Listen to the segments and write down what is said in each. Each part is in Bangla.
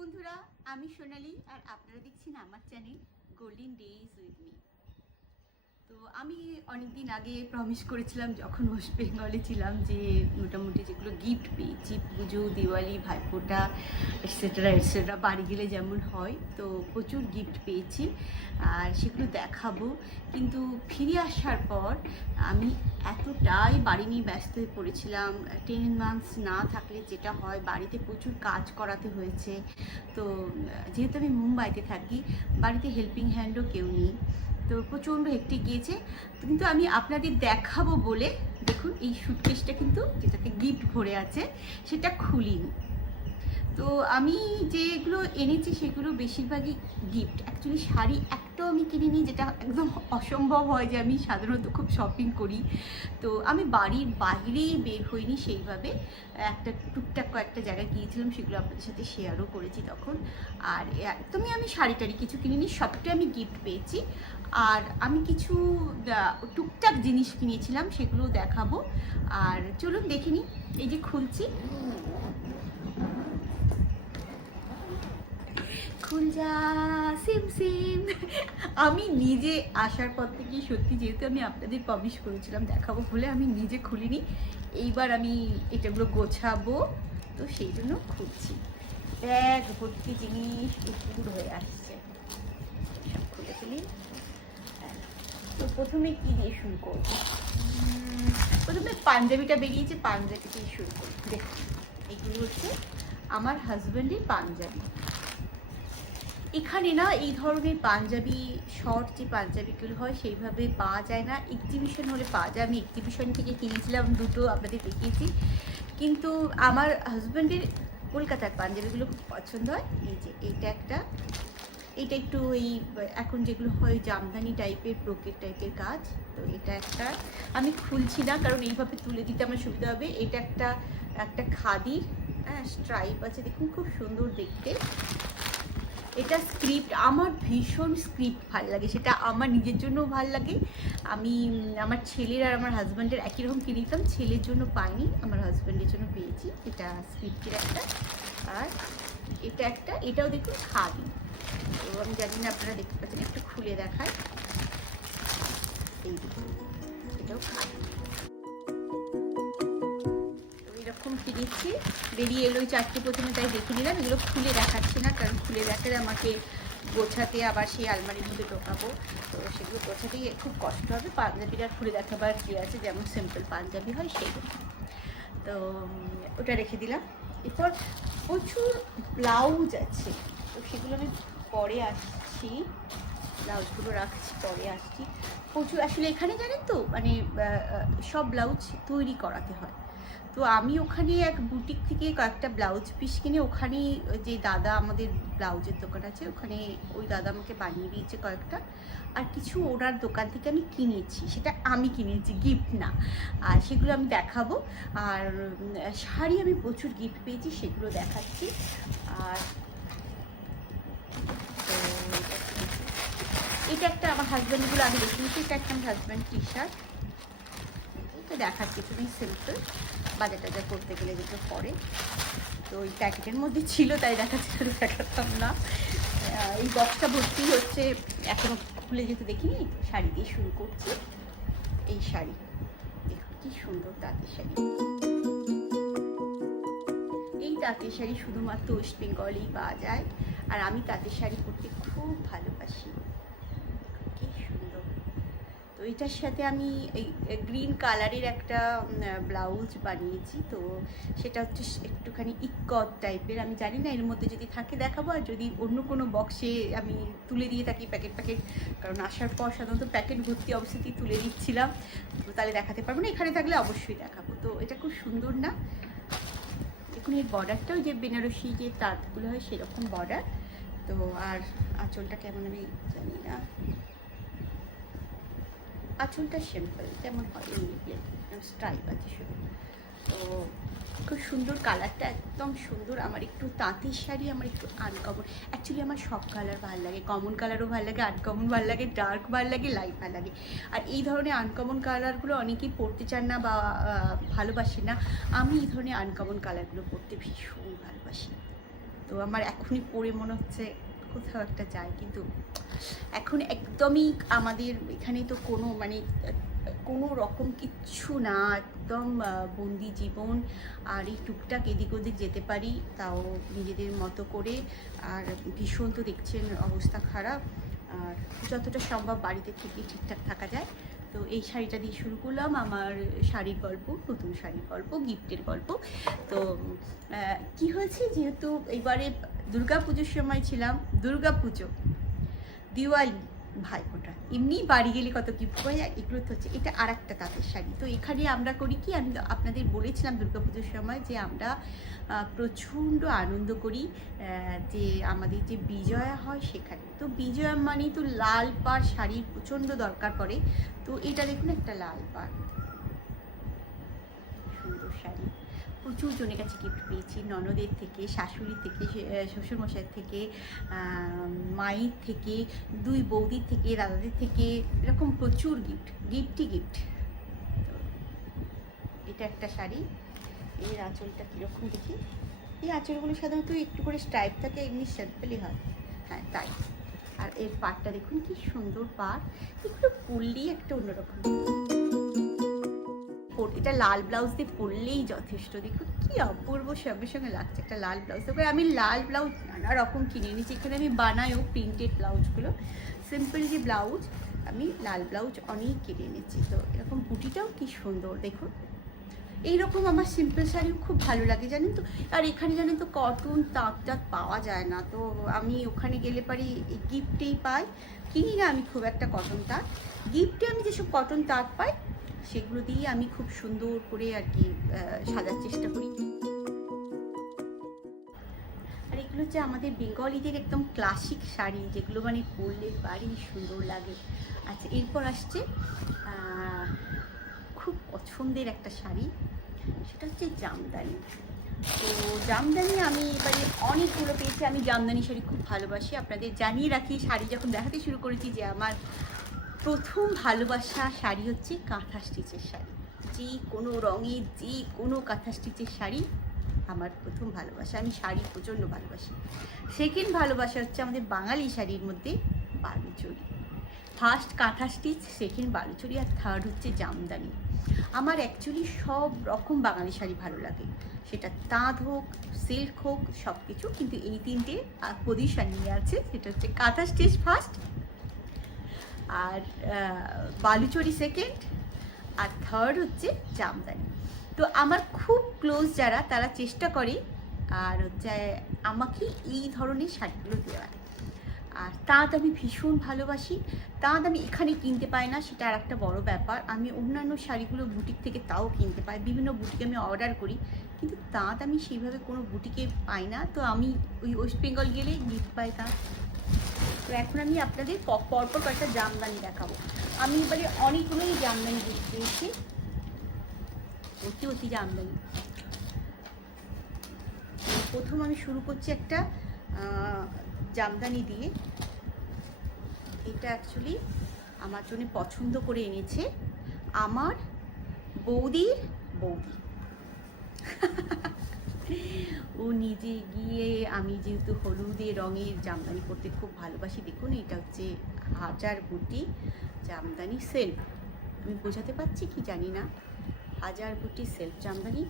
বন্ধুরা, আমি সোনালি আর আপনারা দেখছেন আমার channel golden days with me. তো আমি অনেকদিন আগে প্রমিস করেছিলাম যখন ওয়েস্ট বেঙ্গলে ছিলাম যে মোটামুটি যেগুলো গিফট পেয়েছি পুজো, দিওয়ালি, ভাইফোঁটা এটসেট্রা এটসেট্রা বাড়ি গেলে যেমন হয়, তো প্রচুর গিফট পেয়েছি আর সেগুলো দেখাবো। কিন্তু ফিরে আসার পর আমি এতটাই বাড়ি নিয়ে ব্যস্ত হয়ে পড়েছিলাম। 10 মান্থস না থাকলে যেটা হয়, বাড়িতে প্রচুর কাজ করাতে হয়েছে। তো যেহেতু আমি মুম্বাইতে থাকি, বাড়িতে হেল্পিং হ্যান্ডও কেউ নেই, তো প্রচণ্ড হেক্টিক গিয়েছে। কিন্তু আমি আপনাদের দেখাবো বলে দেখুন এই সুটকেসটা কিন্তু যেটাতে গিফট ভরে আছে সেটা খুলিনি। তো আমি যেগুলো এনেছি সেগুলো বেশিরভাগই গিফট। অ্যাকচুয়ালি শাড়ি একটাও আমি কিনিনি, যেটা একদম অসম্ভব হয় যে আমি সাধারণত খুব শপিং করি। তো আমি বাড়ির বাইরেই বের হইনি সেইভাবে। একটা টুকটাক কয়েকটা জায়গায় গিয়েছিলাম, সেগুলো আপনাদের সাথে শেয়ারও করেছি তখন। আর একদমই আমি শাড়ি টাড়ি কিছু কিনিনি, সবটাই আমি গিফট পেয়েছি। আর আমি কিছু টুকটাক জিনিস কিনেছিলাম, সেগুলো দেখাবো। আর চলুন দেখে নিই। এই যে খুলছি, খুলজা সিম সিম। আমি নিজে আসার পর থেকে সত্যি, যেহেতু আমি আপনাদের প্রমিস করেছিলাম দেখাবো বলে, আমি নিজে খুলিনি। এইবার আমি এটাগুলো গোছাবো, তো সেই জন্য খুলছি। ব্যাগ ভর্তি জিনিস প্রচুর হয়ে আসছে, সব খুলে ফেলি। তো প্রথমে কি দিয়ে শুরু করবো? প্রথমে পাঞ্জাবিটা বেরিয়েছে, পাঞ্জাবি দিয়ে শুরু করি। দেখুন, এইগুলো হচ্ছে আমার হাজব্যান্ডের পাঞ্জাবি। এখানে না এই ধরনের পাঞ্জাবি, শর্ট যে পাঞ্জাবিগুলো হয় সেইভাবে পাওয়া যায় না। এক্সিবিশন হলে পাওয়া যায়। আমি এক্সিবিশন থেকে কিনেছিলাম দুটো, আপনাদের দেখিয়েছি। কিন্তু আমার হাজব্যান্ডের কলকাতার পাঞ্জাবিগুলো খুব পছন্দ হয়। এই যে এইটা একটা, এটা একটু এই এখন যেগুলো হয় জামদানি টাইপের, ব্রোকেট টাইপের কাজ। তো এটা একটা আমি খুলছি না, কারণ এইভাবে তুলে দিতে আমার সুবিধা হবে। এটা একটা একটা খাদির, হ্যাঁ, স্ট্রাইপ আছে, দেখুন খুব সুন্দর দেখতে। এটা স্ক্রিপ্ট, আমার ভীষণ স্ক্রিপ্ট ভালো লাগে, সেটা আমার নিজের জন্যও ভালো লাগে। আমি আমার ছেলের আর আমার হাজব্যান্ডের একই রকম কিনে দিতাম, ছেলের জন্য পাইনি, আমার হাজব্যান্ডের জন্য পেয়েছি। এটা স্ক্রিপ্টের একটা। আর এটা একটা, এটাও দেখুন খাদি। তো আমি জানি না আপনারা দেখতে পাচ্ছেন, একটু খুলে দেখায়। এই দেখুন, এটাও খাদি। এরকম কিনেছি, বেরিয়ে এলো ওই চারটে প্রথমে, তাই দেখে নিলাম। এগুলো খুলে দেখাচ্ছি না, কারণ খুলে দেখালে আমাকে গোছাতে আবার সেই আলমারির মধ্যে ঢোকাবো, তো সেগুলো গোছাতেই খুব কষ্ট হবে। পাঞ্জাবিটা খুলে দেখাবার কি আছে, যেমন সিম্পল পাঞ্জাবি হয় সেই রকম। তো ওটা রেখে দিলাম। এরপর প্রচুর ব্লাউজ আছে, তো সেগুলো আমি পরে আসছি। ব্লাউজগুলো রাখছি, পরে আসছি। প্রচুর আসলে এখানে জানেন তো, মানে সব ব্লাউজ তৈরি করাতে হয়। তো আমি ওখানে এক বুটিক থেকে কয়েকটা ব্লাউজ পিস কিনে, ওখানেই যে দাদা, আমাদের ব্লাউজের দোকান আছে ওখানে, ওই দাদা আমাকে বানিয়ে দিয়েছে কয়েকটা। আর কিছু ওনার দোকান থেকে আমি কিনেছি, সেটা আমি কিনেছি, গিফট না। আর সেগুলো আমি দেখাবো। আর শাড়ি আমি প্রচুর গিফট পেয়েছি, সেগুলো দেখাচ্ছি। আর এটা একটা আমার হাজব্যান্ডগুলো আমি দেখে নিচ্ছি। এটা একটা আমার হাজব্যান্ড টি শার্ট, এটা দেখার কিছু নেই, সিম্পল, বাজার টাজার করতে গেলে যেগুলো পরে। তো ওই প্যাকেটের মধ্যে ছিল তাই দেখাচ্ছি, দেখাতাম না। এই বক্সটা ভর্তি হচ্ছে, এখনও খুলে যেতে দেখিনি। শাড়ি দিয়ে শুরু করছি। এই শাড়ি দেখুন কি সুন্দর তাঁতের শাড়ি। এই তাঁতের শাড়ি শুধুমাত্র ওয়েস্ট বেঙ্গলেই পাওয়া যায়, আর আমি তাঁতের শাড়ি পরতে খুব ভালোবাসি। কি সুন্দর। তো এটার সাথে আমি এই গ্রিন কালারের একটা ব্লাউজ বানিয়েছি। তো সেটা হচ্ছে একটুখানি ইকত টাইপের। আমি জানি না এর মধ্যে যদি থাকে দেখাবো, আর যদি অন্য কোনো বক্সে আমি তুলে দিয়ে থাকি প্যাকেট প্যাকেট, কারণ আসার পর সাধারণত প্যাকেট ভর্তি অবস্থাতেই তুলে দিচ্ছিলাম, তো তাহলে দেখাতে পারবো না। এখানে থাকলে অবশ্যই দেখাবো। তো এটা খুব সুন্দর না, দেখুন এর বর্ডারটাও যে বেনারসি যে তাঁতগুলো হয় সেরকম বর্ডার। তো আর আঁচলটা কেমন আমি জানি না, আঁচলটা সিম্পল যেমন হয়, স্ট্রাইপ আছে শুধু। তো খুব সুন্দর, কালারটা একদম সুন্দর। আমার একটু তাঁতের শাড়ি আমার একটু আনকমন, অ্যাকচুয়ালি আমার সব কালার ভালো লাগে, কমন কালারও ভালো লাগে, আনকমন ভালো লাগে, ডার্ক ভালো লাগে, লাইট ভালো লাগে। আর এই ধরনের আনকমন কালারগুলো অনেকেই পরতে চান না বা ভালোবাসেন না। আমি এই ধরনের আনকমন কালারগুলো পরতে ভীষণ ভালোবাসি। তো আমার এখনই পরে মনে হচ্ছে কোথাও একটা যায়, কিন্তু এখন একদমই আমাদের এখানে তো কোনো রকম কিচ্ছু না, একদম বন্দি জীবন। আর এই টুকটাক এদিক ওদিক যেতে পারি, তাও নিজেদের মতো করে। আর ভীষণ তো দেখছেন অবস্থা খারাপ, আর যতটা সম্ভব বাড়িতে থেকে ঠিকঠাক থাকা যায়। তো এই শাড়িটা দিয়ে শুরু করলাম আমার শাড়ির গল্প, নতুন শাড়ির গল্প, গিফটের গল্প। তো কি হয়েছে, যেহেতু এবারে দুর্গাপুজোর সময় ছিলাম, দুর্গাপুজো, দিওয়ালি, ভাইফোঁটা, এমনি বাড়ি গেলে কত গিফট পাওয়া যায়, এগুলো তো হচ্ছে। এটা আর একটা তাঁতের শাড়ি। তো এখানে আমরা করি কি, আমি আপনাদের বলেছিলাম দুর্গাপুজোর সময় যে আমরা প্রচণ্ড আনন্দ করি, যে আমাদের যে বিজয়া হয় সেখানে। তো বিজয়া মানেই তো লাল পাড় শাড়ির প্রচণ্ড দরকার পড়ে। তো এটা দেখুন, একটা লাল পাড় সুন্দর শাড়ি, প্রচুর জনের কাছে গিফট পেয়েছি, ননদের থেকে, শাশুড়ির থেকে, শ্বশুরমশাইয়ের থেকে, মায়ের থেকে, দুই বৌদির থেকে, দাদাদের থেকে, এরকম প্রচুর গিফটই গিফট। তো এটা একটা শাড়ি। এর আঁচলটা কীরকম দেখি, এই আঁচলগুলো সাধারণত একটু করে স্ট্রাইপ থাকে, এমনি সিম্পলই হয়, হ্যাঁ তাই। আর এর পাড়টা দেখুন কি সুন্দর পাড়, এগুলো পরলেই একটা অন্যরকম। এটা লাল ব্লাউজ দিয়ে পরলেই যথেষ্ট। দেখুন কি অপূর্ব সঙ্গে সঙ্গে লাগছে একটা লাল ব্লাউজ। তারপরে আমি লাল ব্লাউজ নানা রকম কিনে নিয়েছি, এখানে আমি বানাইও প্রিন্টেড ব্লাউজগুলো, সিম্পল যে ব্লাউজ, আমি লাল ব্লাউজ অনেক কিনে নিয়েছি। তো এরকম বুটিটাও কি সুন্দর দেখুন। এইরকম আমার সিম্পল শাড়িও খুব ভালো লাগে জানেন তো। আর এখানে জানেন তো কটন তাঁত পাওয়া যায় না, তো আমি ওখানে গেলে পারি গিফটেই পাই, কিনি না আমি খুব একটা কটন তাঁত। গিফটে আমি যেসব কটন তাঁত পাই সেগুলো দিয়ে আমি খুব সুন্দর করে আর কি সাজার চেষ্টা করি। আর এগুলো হচ্ছে আমাদের বেঙ্গলিদের একদম ক্লাসিক শাড়ি, যেগুলো মানে পরলে বাড়ি সুন্দর লাগে। আচ্ছা, এরপর আসছে খুব পছন্দের একটা শাড়ি, সেটা হচ্ছে জামদানি। তো জামদানি আমি এবারে অনেকগুলো পেয়েছি। আমি জামদানি শাড়ি খুব ভালোবাসি, আপনাদের জানিয়ে রাখি। শাড়ি যখন দেখাতে শুরু করেছি, যে আমার প্রথম ভালোবাসা শাড়ি হচ্ছে কাঁথা স্টিচের শাড়ি। যে কোনো রঙের, যে কোনো কাঁথা স্টিচের শাড়ি আমার প্রথম ভালোবাসা। আমি শাড়ি প্রচণ্ড ভালোবাসি। সেকেন্ড ভালোবাসা হচ্ছে আমাদের বাঙালি শাড়ির মধ্যে বালুচরী। ফার্স্ট কাঁথা স্টিচ, সেকেন্ড বালুচরী, আর থার্ড হচ্ছে জামদানি। আমার অ্যাকচুয়ালি সব রকম বাঙালি শাড়ি ভালো লাগে, সেটা তাঁত হোক, সিল্ক হোক, সব কিছু। কিন্তু এই তিনটে পজিশন নিয়ে আছে, সেটা হচ্ছে কাঁথা স্টিচ ফার্স্ট, আর বালুচরী সেকেন্ড, আর থার্ড হচ্ছে জামদানি। তো আমার খুব ক্লোজ যারা, তারা চেষ্টা করে আর হচ্ছে আমাকে এই ধরনের শাড়িগুলো দেওয়ার। আর তাঁত আমি ভীষণ ভালোবাসি। তাঁত আমি এখানে কিনতে পাই না, সেটা আর একটা বড় ব্যাপার। আমি অন্যান্য শাড়িগুলো বুটিক থেকে তাও কিনতে পাই, বিভিন্ন বুটিকে আমি অর্ডার করি, কিন্তু তাঁত আমি সেইভাবে কোনো বুটিকে পাই না। তো আমি ওই ওয়েস্ট বেঙ্গল গেলে গিফট পাই তাঁত। তো এখন আমি আপনাদের পরপর কয়েকটা জামদানি দেখাবো। আমি এবারে অনেকগুলোই জামদানি গিফট পেয়েছি, অতি জামদানি। প্রথম আমি শুরু করছি একটা জামদানি দিয়ে। এটা অ্যাকচুয়ালি আমার জন্য পছন্দ করে এনেছে আমার বৌদির বৌদি। ও নিজে গিয়ে, আমি যেহেতু হলুদে রঙের জামদানি পরতে খুব ভালোবাসি, দেখুন এটা হচ্ছে হাজার বুটি জামদানি সেলফ। আমি বোঝাতে পারছি কি জানি না, হাজার বুটি সেলফ জামদানি।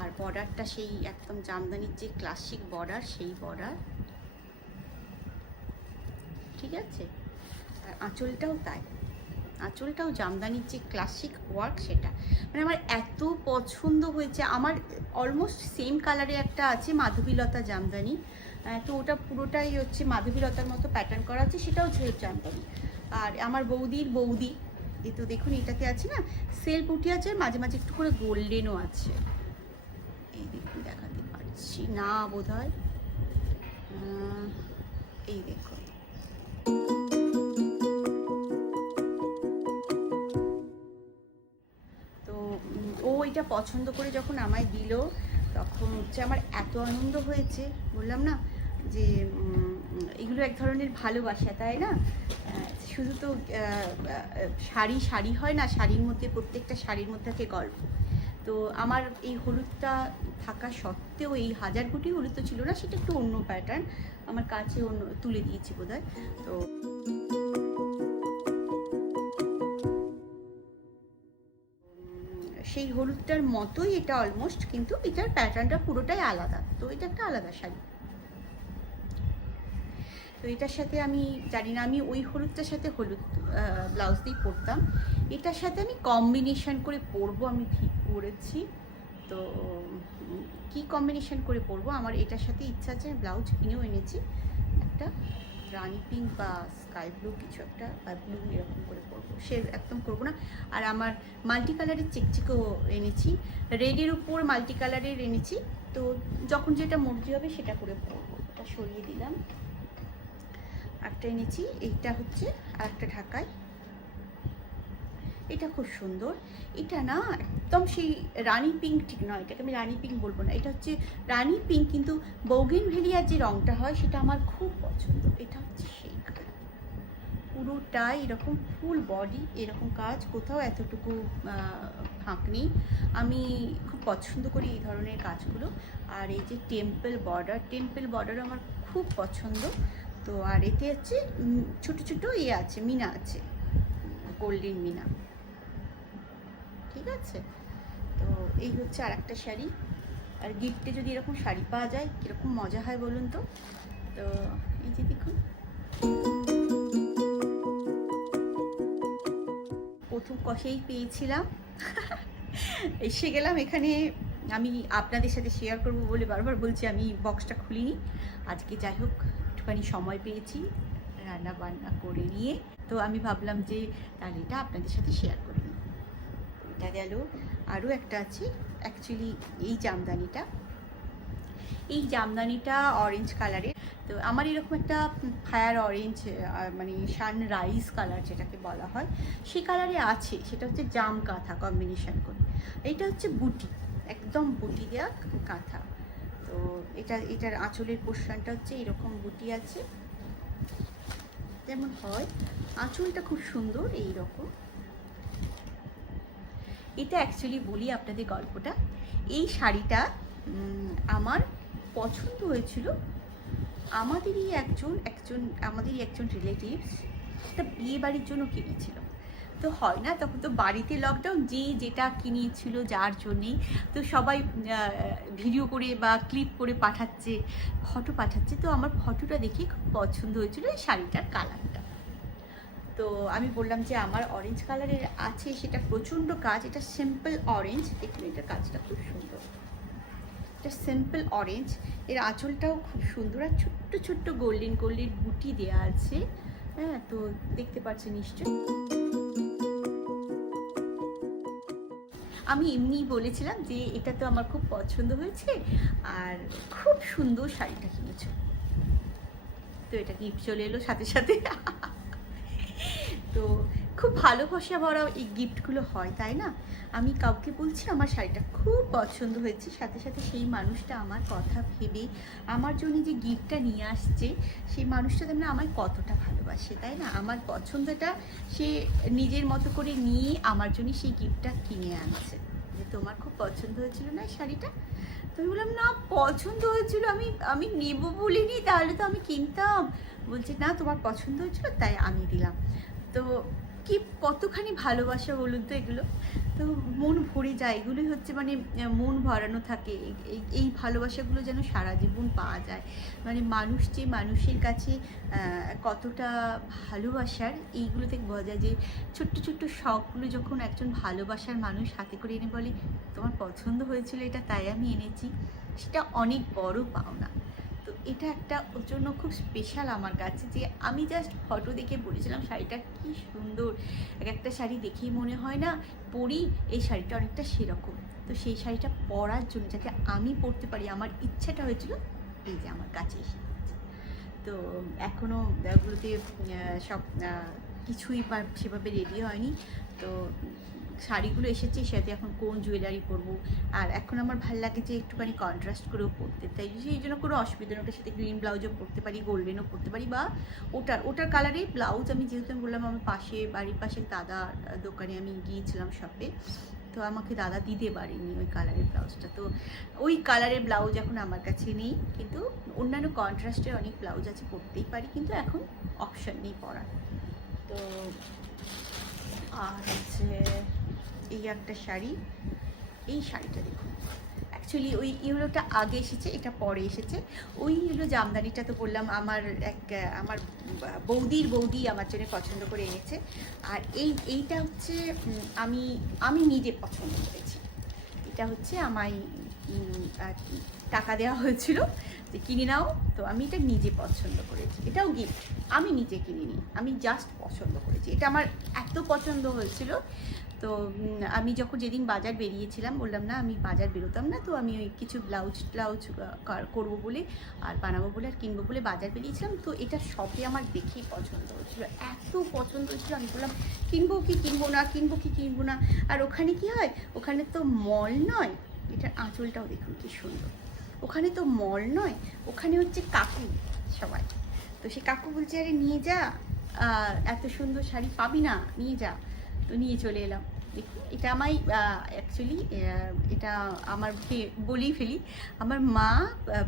আর বর্ডারটা সেই একদম জামদানির যে ক্লাসিক বর্ডার, সেই বর্ডার, ঠিক আছে। আর আঁচলটাও তাই, আঁচলটাও জামদানির যে ক্লাসিক ওয়ার্ক, সেটা মানে আমার এত পছন্দ হয়েছে। আমার অলমোস্ট সেম কালারে একটা আছে মাধবীলতা জামদানি, তো ওটা পুরোটাই হচ্ছে মাধবীলতার মতো প্যাটার্ন করা আছে, সেটাও সেলফ জামদানি। আর আমার বৌদির বৌদি, এ তো দেখুন এটাতে আছে না সেলফ বুটি আছে, মাঝে মাঝে একটু করে গোল্ডেনও আছে। এই দেখুন, দেখাতে পারছি না বোধ হয়, এই দেখুন। তো ও এটা পছন্দ করে যখন আমায় দিল, তখন হচ্ছে আমার এত আনন্দ হয়েছে, বললাম না যে এগুলো এক ধরনের ভালোবাসা, তাই না? শুধু তো শাড়ি হয় না, শাড়ির মধ্যে প্রত্যেকটা শাড়ির মধ্যে থাকে গল্প। তো আমার এই হলুদটা থাকা সত্ত্বেও এই হাজার কোটি হলুদ তো ছিল না, সেটা একটু অন্য প্যাটার্ন, আমার কাছে অন্য তুলে দিয়েছি বোধহয়। তো সেই হলুদটার মতোই এটা অলমোস্ট, কিন্তু এটার প্যাটার্নটা পুরোটাই আলাদা। তো এটা একটা আলাদা শাড়ি। তো এটার সাথে আমি জানি না, আমি ওই হলুদটার সাথে হলুদ ব্লাউজ দিয়ে পরতাম, এটার সাথে আমি কম্বিনেশন করে পরবো, আমি ঠিক করেছি। তো কি কম্বিনেশন করে পরবো, আমার এটার সাথে ইচ্ছা আছে, ব্লাউজ কিনেও এনেছি একটা রানি পিঙ্ক বা স্কাই ব্লু কিছু একটা, বা ব্লু এরকম করে পরবো, সে একদম করবো না। আর আমার মাল্টি কালারের চিকচিকও এনেছি, রেডের উপর মাল্টি কালারের এনেছি। তো যখন যেটা মর্জি হবে সেটা করে পরবো। এটা সরিয়ে দিলাম। একটা এনেছি, এইটা হচ্ছে আর একটা ঢাকায়, এটা খুব সুন্দর। এটা না একদম সেই রানি পিঙ্ক ঠিক নয়, এটাকে আমি রানি পিঙ্ক বলবো না, এটা হচ্ছে রানি পিঙ্ক কিন্তু বোগেনভেলিয়ার যে রঙটা হয় সেটা আমার খুব পছন্দ। এটা হচ্ছে সেই কালার, পুরোটাই এরকম ফুল বডি এরকম কাজ, কোথাও এতটুকু ফাঁক নেই। আমি খুব পছন্দ করি এই ধরনের কাজগুলো। আর এই যে টেম্পল বর্ডার আমার খুব পছন্দ। তো আর এতে হচ্ছে ছোটো ছোটো ইয়ে আছে, মিনা আছে, গোল্ডেন মিনা, ঠিক আছে। তো এই হচ্ছে আর একটা শাড়ি। আর গিফটে যদি এরকম শাড়ি পাওয়া যায় কীরকম মজা হয় বলুন তো। তো এই যে দেখুন, প্রথম কষেই পেয়েছিলাম, এসে গেলাম এখানে। আমি আপনাদের সাথে শেয়ার করব বলে বারবার বলছি, আমি বক্সটা খুলিনি আজকে। যাই হোক, একটুখানি সময় পেয়েছি রান্না বান্না করে নিয়ে, তো আমি ভাবলাম যে তাহলে এটা আপনাদের সাথে শেয়ার করে নিই। এটা গেল। আরও একটা আছে, অ্যাকচুয়ালি এই জামদানিটা অরেঞ্জ কালারের। তো আমার এরকম একটা ফায়ার অরেঞ্জ, মানে সানরাইজ কালার যেটাকে বলা হয়, সেই কালারে আছে। সেটা হচ্ছে জাম কাঁথা কম্বিনেশন করে। এটা হচ্ছে বুটি, একদম বুটি দেওয়া কাঁথা। তো এটার আঁচলের পোর্শনটা হচ্ছে এরকম বুটি আছে, যেমন হয়। আঁচলটা খুব সুন্দর এইরকম। এটা অ্যাকচুয়ালি বলি আপনাদের গল্পটা, এই শাড়িটা আমার পছন্দ হয়েছিল আমাদেরই একজন রিলেটিভস একটা বিয়ে বাড়ির জন্য কিনেছিল। তো হয় না, তখন তো বাড়িতে লকডাউন, যে যেটা কিনেছিল যার জন্যেই, তো সবাই ভিডিও করে বা ক্লিপ করে পাঠাচ্ছে, ফটো পাঠাচ্ছে। তো আমার ফটোটা দেখে খুব পছন্দ হয়েছিল এই শাড়িটার কালারটা। তো আমি বললাম যে আমার অরেঞ্জ কালারের আছে, সেটা প্রচণ্ড কাজ, এটা সিম্পল অরেঞ্জ। দেখুন এটার কাজটা খুব সুন্দর, এটা সিম্পল অরেঞ্জ, এর আঁচলটাও খুব সুন্দর, আর ছোট্ট ছোট্ট গোল্ডেন বুটি দেওয়া আছে। হ্যাঁ, তো দেখতে পাচ্ছেন নিশ্চয়ই। আমি এমনিই বলেছিলাম যে এটা তো আমার খুব পছন্দ হয়েছে, আর খুব সুন্দর শাড়িটা কিনেছো। তো এটা গিফট চলে এলো সাথে সাথে। তো খুব ভালোবাসা ভরা এই গিফটগুলো হয়, তাই না? আমি কাউকে বলছি আমার শাড়িটা খুব পছন্দ হয়েছে, সাথে সাথে সেই মানুষটা আমার কথা ভেবে আমার জন্য যে গিফটটা নিয়ে আসছে, সেই মানুষটা তেমন আমায় কতটা ভালোবাসে, তাই না? আমার পছন্দটা সে নিজের মতো করে নিয়ে আমার জন্য সেই গিফটটা কিনে আনছে, যে তোমার খুব পছন্দ হয়েছিল না শাড়িটা। তো আমি বললাম না, পছন্দ হয়েছিল, আমি নেব বলিনি, তাহলে তো আমি কিনতাম। বলছে না, তোমার পছন্দ হয়েছিল তাই আমি দিলাম। তো কি কতখানি ভালোবাসা বলুন তো এগুলো। তো মন ভরে যায়, এগুলোই হচ্ছে মানে মন ভরানো থাকে। এই ভালোবাসাগুলো যেন সারা জীবন পাওয়া যায়। মানে মানুষ যে মানুষের কাছে কতটা ভালোবাসার, এইগুলো থেকে বোঝা যায় যে ছোট্ট ছোট্ট শখগুলো যখন একজন ভালোবাসার মানুষ হাতে করে এনে বলে তোমার পছন্দ হয়েছিল এটা তাই আমি এনেছি, সেটা অনেক বড় পাওনা। তো এটা একটা ওর জন্য খুব স্পেশাল আমার কাছে, যে আমি জাস্ট ফটো দেখে বলেছিলাম শাড়িটা কি সুন্দর। একটা শাড়ি দেখেই মনে হয় না পরি, এই শাড়িটা অনেকটা সেরকম। তো সেই শাড়িটা পরার জন্য, যাতে আমি পরতে পারি, আমার ইচ্ছাটা হয়েছিল, এই যে আমার কাছে এসে। তো এখনও ওগুলোতে সব কিছুই সেভাবে রেডি হয়নি। তো শাড়িগুলো এসেছে, সাথে এখন কোন জুয়েলারি পরবো। আর এখন আমার ভালো লাগে যে একটুখানি কন্ট্রাস্ট করেও পরতে, তাই সেই জন্য কোনো অসুবিধা নেই। ওটার সাথে গ্রিন ব্লাউজও পরতে পারি, গোল্ডেনও পরতে পারি, বা ওটার কালারের ব্লাউজ। আমি যেহেতু আমি বললাম আমার বাড়ির পাশে দাদা দোকানে আমি গিয়েছিলাম শপে, তো আমাকে দাদা দিতে পারেনি ওই কালারের ব্লাউজটা। তো ওই কালারের ব্লাউজ এখন আমার কাছে নেই, কিন্তু অন্যান্য কন্ট্রাস্টের অনেক ব্লাউজ আছে, পরতেই পারি, কিন্তু এখন অপশান নেই পরার। তো আর হচ্ছে এই একটা শাড়ি, এই শাড়িটা দেখুন, অ্যাকচুয়ালি ওই ইয়েলোটা আগে এসেছে, এটা পরে এসেছে। ওই ইয়েলো জামদানিটা তো বললাম আমার আমার বৌদি আমার জন্য পছন্দ করে এনেছে। আর এইটা হচ্ছে আমি নিজে পছন্দ করেছি। এটা হচ্ছে আমায় টাকা দেওয়া হয়েছিল যে কিনে নাও, তো আমি এটা নিজে পছন্দ করেছি। এটাও গিফট, আমি নিজে কিনিনি, আমি জাস্ট পছন্দ করেছি। এটা আমার এত পছন্দ হয়েছিল। তো আমি যখন যেদিন বাজার বেরিয়েছিলাম, বললাম না আমি বাজার বেরোতাম না, তো আমি ওই কিছু ব্লাউজ করবো বলে আর বানাবো বলে আর কিনবো বলে বাজার বেরিয়েছিলাম। তো এটা সবই আমার দেখেই পছন্দ হয়েছিল, এত পছন্দ হয়েছিল, আমি বললাম কিনবো কি কিনবো না। আর ওখানে কি হয়, ওখানে তো মল নয়, এটার আঁচলটাও দেখুন কি সুন্দর। ওখানে তো মল নয়, ওখানে হচ্ছে কাকু সবাই। তো সে কাকু বলছে আরে নিয়ে যা, এত সুন্দর শাড়ি পাবি না, নিয়ে যা। তো নিয়ে চলে এলাম। দেখুন এটা আমায় অ্যাকচুয়ালি এটা আমাকে বলেই ফেলি, আমার মা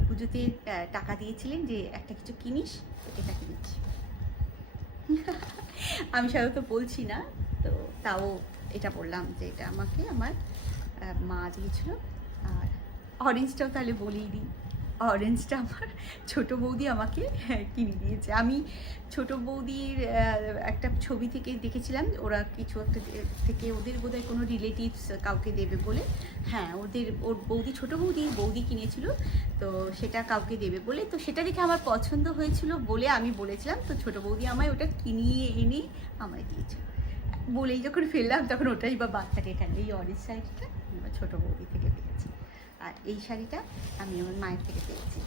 পুজোতে টাকা দিয়েছিলেন যে একটা কিছু কিনিস, তো এটা কিনেছি। আমি সাধারণত বলছি না, তো তাও এটা বললাম যে এটা আমাকে আমার মা দিয়েছিল। আর অরেঞ্জটাও তাহলে বলেই দিই, অরেঞ্জটা আমার ছোটো বৌদি আমাকে কিনে দিয়েছে। আমি ছোটো বৌদির একটা ছবি থেকে দেখেছিলাম, ওরা কিছু একটা থেকে ওদের বোধহয় কোনো রিলেটিভস কাউকে দেবে বলে, হ্যাঁ ওর বৌদি, ছোটো বৌদি কিনেছিল, তো সেটা কাউকে দেবে বলে, তো সেটা দেখে আমার পছন্দ হয়েছিল বলে আমি বলেছিলাম, তো ছোটো বৌদি আমায় ওটা কিনিয়ে এনে আমায় দিয়েছিল। বলেই যখন ফেললাম তখন ওটাই বা বাচ্চাকে কেন, এই অরেঞ্জ শাড়িটা আমার ছোটো বৌদি থেকে পেয়েছি, আর এই শাড়িটা আমি আমার মায়ের থেকে পেয়েছি।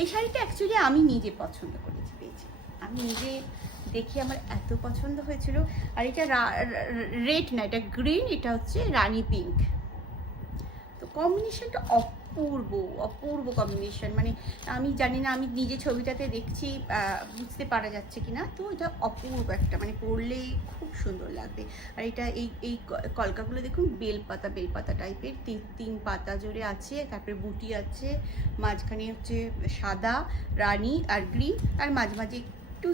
এই শাড়িটা অ্যাকচুয়ালি আমি নিজে পছন্দ পেয়েছি, আমি নিজে দেখে আমার এত পছন্দ হয়েছিল। আর এটা রেড না, এটা গ্রিন, এটা হচ্ছে রানী পিঙ্ক। তো কম্বিনেশনটা অপূর্ব কম্বিনেশন, মানে আমি জানি না, আমি নিজে ছবিটাতে দেখছি বুঝতে পারা যাচ্ছে কি না, তো এটা অপূর্ব একটা, মানে পরলে খুব সুন্দর লাগবে। আর এটা এই কলকাগুলো দেখুন বেলপাতা টাইপের, তিন পাতা জুড়ে আছে, তারপরে বুটি আছে, মাঝখানে হচ্ছে সাদা রানী আর গ্রিন, আর মাঝে মাঝে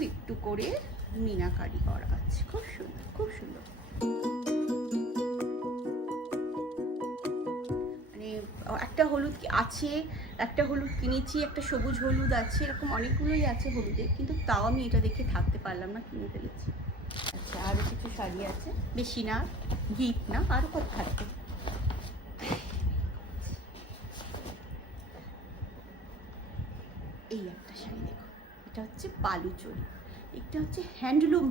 একটু করে মিনাকারি করা আছে, খুব সুন্দর। একটা হলুদ আছে, একটা হলুদ কিনেছি, একটা সবুজ হলুদ আছে, এরকম অনেকগুলোই আছে হলুদের, কিন্তু তাও আমি এটা দেখে থাকতে পারলাম না, কিনে ফেলেছি। আচ্ছা, আরও কিছু শাড়ি আছে, বেশি না, গিফট না, আরও কত থাকবে। এই একটা শাড়ি দেখো, এটা হচ্ছে বালুচরি, এটা হচ্ছে হ্যান্ডলুম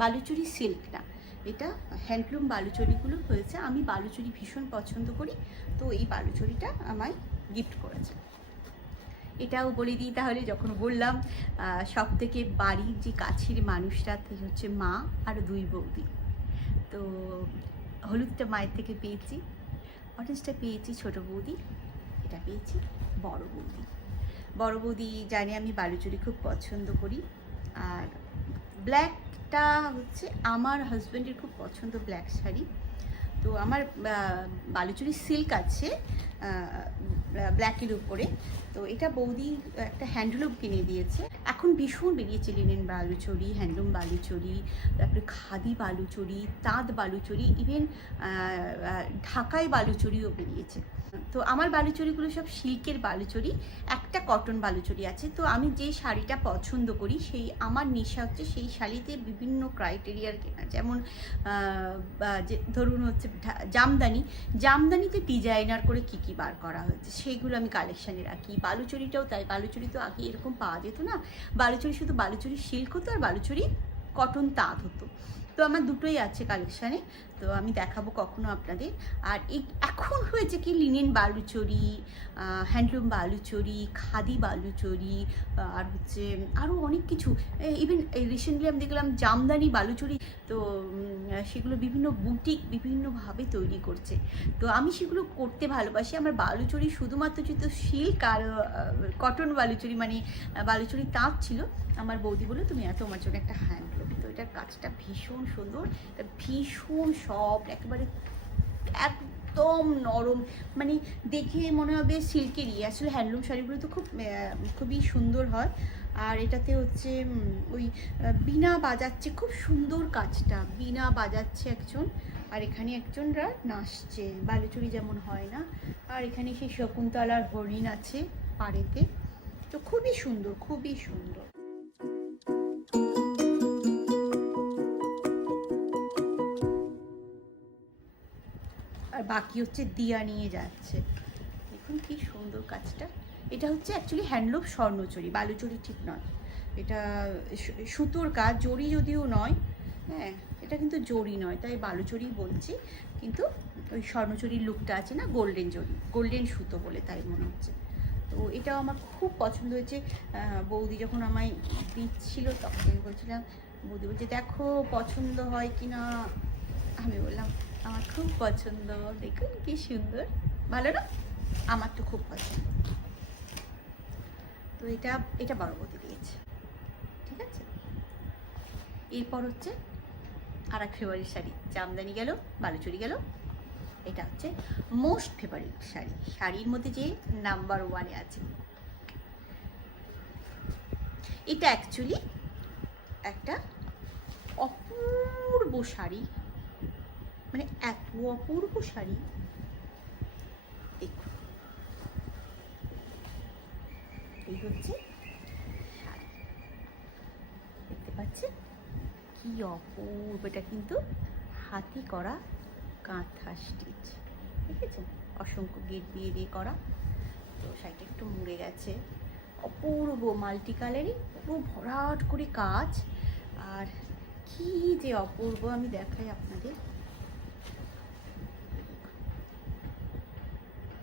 বালুচরি সিল্ক না, এটা হ্যান্ডলুম বালুচরিগুলো হয়েছে। আমি বালুচরি ভীষণ পছন্দ করি, তো এই বালুচরিটা আমায় গিফট করেছে। এটাও বলে দিই তাহলে, যখন বললাম সব থেকে বাড়ির যে কাছের মানুষটা হচ্ছে মা আর দুই বৌদি। তো হলুদটা মায়ের থেকে পেয়েছি, অরেঞ্জটা পেয়েছি ছোটো বৌদি, এটা পেয়েছি বড় বৌদি জানে আমি বালুচরি খুব পছন্দ করি। আর ব্ল্যাকটা হচ্ছে আমার হাজব্যান্ডের খুব পছন্দ, ব্ল্যাক শাড়ি। তো আমার বালুচরি সিল্ক আছে ব্ল্যাকের উপরে, তো এটা বৌদি একটা হ্যান্ডলুম কিনে দিয়েছে। এখন ভীষণ বেরিয়েছে লিনেন বালুচরি, হ্যান্ডলুম বালুচরি, তারপরে খাদি বালুচরি, তাঁত বালুচরি, ইভেন ঢাকায় বালুচরিও বেরিয়েছে। তো আমার বালুচরিগুলো সব সিল্কের বালুচরি, একটা কটন বালুচরি আছে। তো আমি যে শাড়িটা পছন্দ করি, সেই আমার নেশা হচ্ছে সেই শাড়িতে বিভিন্ন ক্রাইটেরিয়ার কেনা, যেমন যে ধরুন হচ্ছে জামদানিতে ডিজাইনার করে কী বার করা হয়েছে, সেইগুলো আমি কালেকশানে রাখি। বালুচরিটাও তাই, বালুচরি তো আগে এরকম পাওয়া যেত না, বালুচরি শুধু বালুচরি সিল্ক হতো আর বালুচরি কটন তাঁত হতো। তো আমার দুটোই আছে কালেকশানে। তো আমি দেখাবো কখনো আপনাদের। আর এখন হয়েছে কি লিনেন বালুচরি, হ্যান্ডলুম বালুচরি, খাদি বালুচরি, আর হচ্ছে আরও অনেক কিছু, ইভেন রিসেন্টলি আমি দেখলাম জামদানি বালুচরি। তো সেগুলো বিভিন্ন বুটিক বিভিন্নভাবে তৈরি করছে। তো আমি সেগুলো করতে ভালোবাসি। আমার বালুচরি শুধুমাত্র যেহেতু সিল্ক আর কটন বালুচরি, মানে বালুচরি তাঁত ছিল, আমার বৌদি বললো তুমি তোমার জন্য একটা হ্যান্ডলুম। তো এটার কাজটা ভীষণ সুন্দর, ভীষণ সফট, একেবারে একদম নরম, মানে দেখে মনে হবে সিল্কেরই। আসলে হ্যান্ডলুম শাড়িগুলো তো খুবই সুন্দর হয়। আর এটাতে হচ্ছে ওই বীণা বাজাচ্ছে, খুব সুন্দর কাজটা, বীণা বাজাচ্ছে একজন, আর এখানে একজনরা নাচছে, বালুচরি যেমন হয় না। আর এখানে সেই শকুন্তলার হরিণ আছে পাড়েতে। তো খুবই সুন্দর, খুবই সুন্দর। আর বাকি হচ্ছে দিয়া নিয়ে যাচ্ছে, দেখুন কি সুন্দর কাজটা। এটা হচ্ছে অ্যাকচুয়ালি হ্যান্ডলুম স্বর্ণচুরি, বালুচরি ঠিক নয়। এটা সুতোর কাজ, জরি যদিও নয়, হ্যাঁ এটা কিন্তু জরি নয়, তাই বালুচরি বলছি। কিন্তু ওই স্বর্ণচুরির লুকটা আছে না, গোল্ডেন জরি, গোল্ডেন সুতো বলে, তাই মনে হচ্ছে। তো এটাও আমার খুব পছন্দ হয়েছে। বৌদি যখন আমায় দিচ্ছিল তখন আমি বলছিলাম, বৌদি বলছে দেখো পছন্দ হয় কি না। আমি বললাম আমার খুব পছন্দ, দেখুন কি সুন্দর, ভালো না? আমার তো খুব পছন্দ। তো এটা বড় বৌদি দিয়েছে, ঠিক আছে। এরপর হচ্ছে আর এক ফেভারিট শাড়ি, জামদানি গেল, বালুচরি গেল। এটা হচ্ছে মোস্ট ফেভারিট শাড়ি, শাড়ির মধ্যে যে নাম্বার 1-এ আছে। এটা অ্যাকচুয়ালি একটা অপূর্ব শাড়ি, মানে এত অপূর্ব শাড়ি, দেখুন এই হচ্ছে শাড়ি, দেখতে পাচ্ছেন কি অপূর্ব। এটা কিন্তু হাতি করা কাঁথা স্টিচ, দেখেছেন, অসংখ্য গেট দিয়ে করা। তো শাড়িটা একটু মুড়ে গেছে, অপূর্ব মাল্টি কালারই, পুরো ভরাট করে কাজ। আর কি যে অপূর্ব, আমি দেখাই আপনাদের,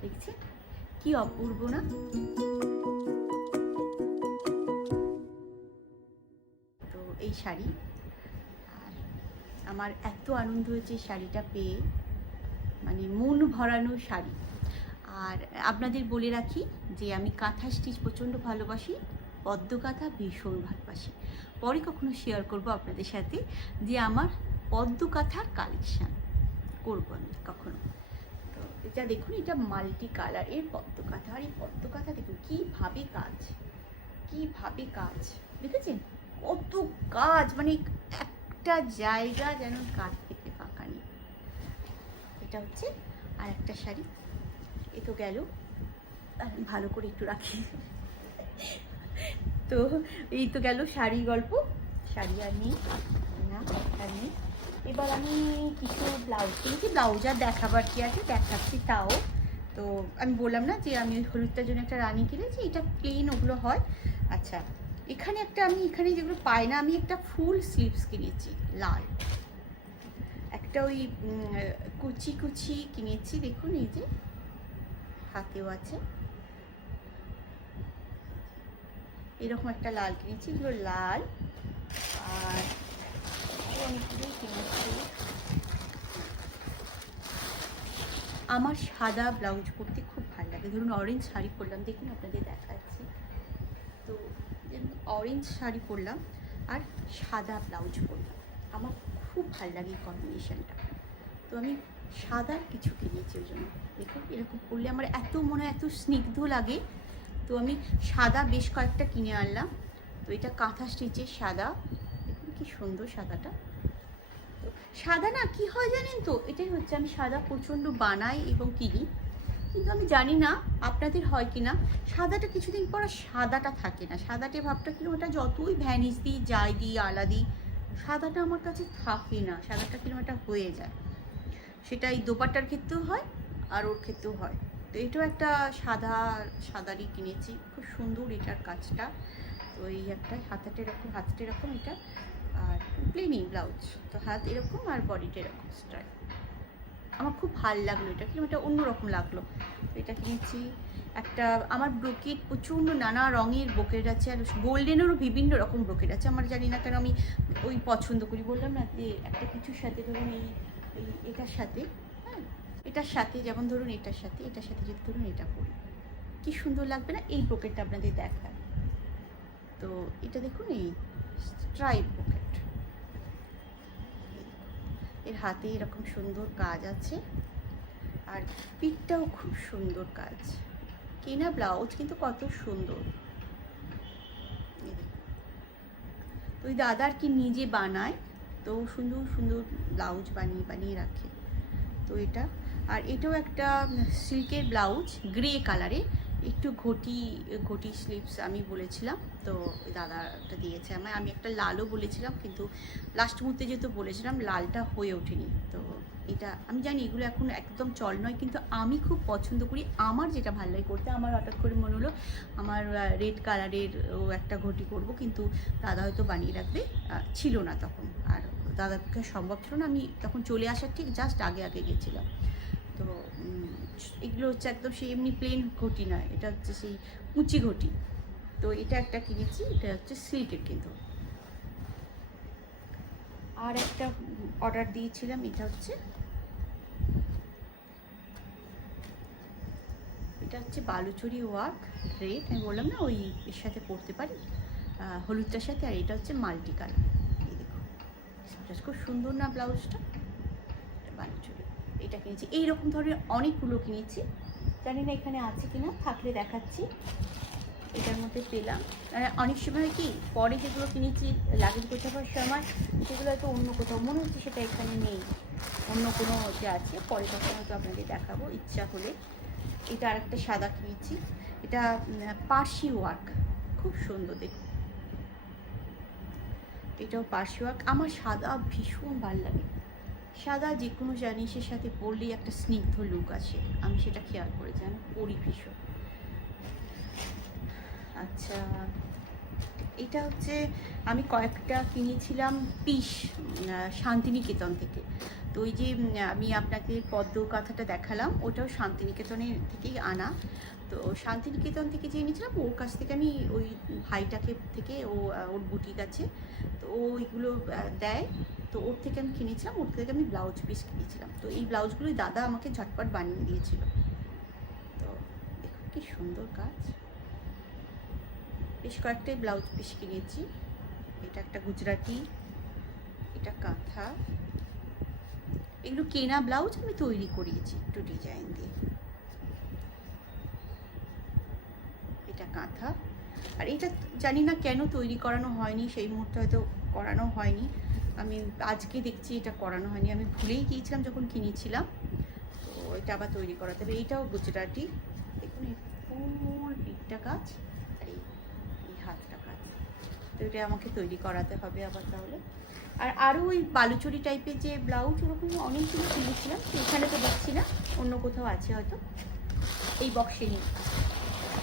দেখছেন কি অপূর্ব না? তো এই শাড়ি, আর আমার এত আনন্দ হয়েছে শাড়িটা পেয়ে, মানে মন ভরানো শাড়ি। আর আপনাদের বলে রাখি যে আমি কাঁথা স্টিচ প্রচণ্ড ভালোবাসি, পদ্ম কাঁথা ভীষণ ভালোবাসি। পরে কখনো শেয়ার করব আপনাদের সাথে যে আমার পদ্ম কাঁথার কালেকশান করবো আমি কখনো। তো এটা দেখুন, এটা মাল্টি কালার এর পদ্ম কাঁথা। আর এই পদ্ম কাঁথা দেখুন কীভাবে কাজ, কীভাবে কাজ, দেখেছেন কত কাজ, মানে একটা জায়গা যেন কাজ থেকে ফাঁকা নেই। এটা হচ্ছে আর একটা শাড়ি, এ তো গেল, ভালো করে একটু রাখি। তো এই তো গেল শাড়ি গল্প, শাড়ি আর নেই না, আর নেই। এবার আমি কিছু ব্লাউজ কিনেছি, ব্লাউজ আর দেখাবার কি আছে, দেখাচ্ছি তাও। তো আমি বললাম না যে আমি ওই হলুদটার জন্য একটা রানি কিনেছি, এটা প্লেন ওগুলো হয়। আচ্ছা, এখানে একটা আমি এখানে যেগুলো পাই না, আমি একটা ফুল স্লিভস কিনেছি লাল, একটা ওই কুচি কুচি কিনেছি, দেখুন এই যে হাতেও আছে, এরকম একটা লাল কিনেছি, এগুলো লাল। আর অনেকগুলোই কিনেছি। আমার সাদা ব্লাউজ পরতে খুব ভালো লাগে, ধরুন অরেঞ্জ শাড়ি পরলাম, দেখুন আপনাদের দেখাচ্ছি। তো অরেঞ্জ শাড়ি পরলাম আর সাদা ব্লাউজ পরলাম, আমার খুব ভালো লাগে এই কম্বিনেশনটা। তো আমি সাদা কিছু কিনেছি, ওই জন্য দেখুন এরকম পরলে আমার এত মনে হয় এত স্নিগ্ধ লাগে। তো আমি সাদা বেশ কয়েকটা কিনে আনলাম। তো এটা কাঁথা স্টিচের সাদা, দেখুন কি সুন্দর সাদাটা। তো সাদা না কি হয় জানেন তো, এটাই হচ্ছে, আমি সাদা প্রচণ্ড বানাই এবং কিনি, কিন্তু আমি জানি না আপনাদের হয় কি না, সাদাটা কিছুদিন পর সাদাটা থাকে না, সাদাটে ভাবটা কিরকম, ওটা যতই ভ্যানিশ দিই, যাই দিই, আলা দিই, সাদাটা আমার কাছে থাকে না, সাদাটা কিরকম একটা হয়ে যায়। সেটা এই দোপাট্টার ক্ষেত্রেও হয় আর ওর ক্ষেত্রেও হয়। তো এটাও একটা সাদারই কিনেছি, খুব সুন্দর এটার কাজটা। তো এই একটা হাতাটা এরকম, এটা আর প্লেনই ব্লাউজ, তো হাত এরকম আর বডিটা এরকম স্টাইল। আমার খুব ভালো লাগলো এটা, কিন্তু এটা অন্যরকম লাগলো। তো এটা কিনেছি। একটা আমার ব্রোকেট প্রচণ্ড নানা রঙের ব্রোকেট আছে, আর গোল্ডেনেরও বিভিন্ন রকম ব্রোকেট আছে। আমার জানি না কেন আমি ওই পছন্দ করি, বললাম না যে একটা কিছুর সাথে ধরুন এই এটার সাথে, হ্যাঁ এটার সাথে, যেমন ধরুন এটার সাথে যদি ধরুন এটা পরি, কি সুন্দর লাগবে না? এই ব্রোকেটটা আপনাদের দেখায়। তো এটা দেখুন, এই স্ট্রাইপ ব্রোকেট, এর হাতে এরকম সুন্দর কাজ আছে, আর পিঠটাও খুব সুন্দর কাজ। কেনা ব্লাউজ কিন্তু কত সুন্দর। তো ওই দাদার কি নিজে বানায়, তো সুন্দর সুন্দর ব্লাউজ বানিয়ে রাখে। তো এটা, আর এটাও একটা সিল্কের ব্লাউজ, গ্রে কালারে, একটু ঘটি স্লিভস আমি বলেছিলাম, তো দাদা একটা দিয়েছে আমায়। আমি একটা লালও বলেছিলাম, কিন্তু লাস্ট মুহূর্তে যেহেতু বলেছিলাম লালটা হয়ে ওঠেনি। তো এটা আমি জানি এগুলো এখন একদম চল নয়, কিন্তু আমি খুব পছন্দ করি। আমার যেটা ভালো লাগে করতে, আমার হঠাৎ করে মনে হলো আমার রেড কালারের ও একটা ঘটি করব, কিন্তু দাদা হয়তো বানিয়ে রাখবে, ছিল না তখন, আর দাদার পক্ষে সম্ভব ছিল না। আমি তখন চলে আসার ঠিক জাস্ট আগে গেছিলাম। তো এগুলো হচ্ছে একদম সেই এমনি প্লেন ঘটি নয়, এটা হচ্ছে সেই কুচি ঘটি। তো এটা একটা কিনেছি, এটা হচ্ছে সিল্কের কিন্তু। আর একটা অর্ডার দিয়েছিলাম, এটা হচ্ছে বালুচরি ওয়ার্ক রেড। আমি বললাম না ওই এর সাথে পরতে পারি, হলুদটার সাথে। আর এটা হচ্ছে মাল্টি কালার, এই দেখো খুব সুন্দর না ব্লাউজটা? বালুচরি এটা কিনেছি। এইরকম ধরনের অনেকগুলো কিনেছি, জানি না এখানে আছে কিনা, থাকলে দেখাচ্ছি। এটার মধ্যে পেলাম। অনেক সময় কি পরে যেগুলো কিনেছি লাগেজ গোছাবার সময়, সেগুলো হয়তো অন্য কোথাও মনে হচ্ছে সেটা এখানে নেই, অন্য কোনো হচ্ছে আছে, পরে তখন হয়তো আপনাদের দেখাবো ইচ্ছা হলে। এটা আরেকটা সাদা কিনেছি, এটা পার্সি ওয়ার্ক, খুব সুন্দর দেখুন। এটাও পার্সি ওয়ার্ক। আমার সাদা ভীষণ ভালো লাগে, সাদা যে কোনো জিনিসের সাথে পরলেই একটা স্নিগ্ধ লুক আসে, আমি সেটা খেয়াল করেছি, আমি পরি ভীষণ। আচ্ছা, এটা হচ্ছে আমি কয়েকটা কিনেছিলাম পিস শান্তিনিকেতন থেকে। তো ওই যে আমি আপনাকে পদ্ম কাঁথাটা দেখালাম, ওটাও শান্তিনিকেতনের থেকেই আনা। তো শান্তিনিকেতন থেকে যে এনেছিলাম, ওর কাছ থেকে আমি ওই ভাইটাকে থেকে ওর বুটিক আছে, তো ও ওইগুলো দেয়, তো ওর থেকে আমি কিনেছিলাম। ওর থেকে আমি ব্লাউজ পিস কিনেছিলাম। তো এই ব্লাউজগুলোই দাদা আমাকে ঝটপট বানিয়ে দিয়েছিল। তো দেখুন কি সুন্দর কাজ। বেশ কয়েকটাই ব্লাউজ পিস কিনেছি। এটা একটা গুজরাটি, এটা কাঁথা, এগুলো কেনা ব্লাউজ আমি তৈরি করিয়েছি একটু ডিজাইন দিয়ে। এটা কাঁথা, আর এটা জানি না কেন তৈরি করানো হয়নি, সেই মুহূর্তে হয়তো করানো হয়নি। আমি আজকে দেখছি এটা করানো হয়নি, আমি ভুলেই গিয়েছিলাম যখন কিনেছিলাম। তো এটা আবার তৈরি করাতে হবে। এইটাও গুজরাটি, দেখুন এই ফুল পিঠটা কাজ, আর এই হাতটা কাজ। তো এটা আমাকে তৈরি করাতে হবে আবার তাহলে। আর আরও ওই বালুচরি টাইপের যে ব্লাউজ, ওরকম অনেকগুলো কিনেছিলাম, এখানে তো দেখছি না, অন্য কোথাও আছে হয়তো, এই বক্সে নেই।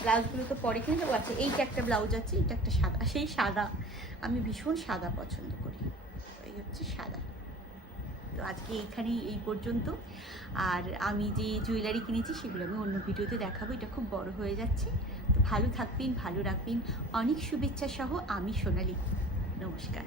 ব্লাউজগুলো তো পরে কিনে দেবো। আছে এইটা একটা ব্লাউজ আছে, এটা একটা সাদা, সেই সাদা, আমি ভীষণ সাদা পছন্দ করি, এই হচ্ছে সাদা। তো আজকে এইখানেই এই পর্যন্ত। আর আমি যে জুয়েলারি কিনেছি সেগুলো আমি অন্য ভিডিওতে দেখাবো, এটা খুব বড় হয়ে যাচ্ছে। তো ভালো থাকবেন, ভালো রাখবেন, অনেক শুভেচ্ছা সহ আমি সোনালি। নমস্কার।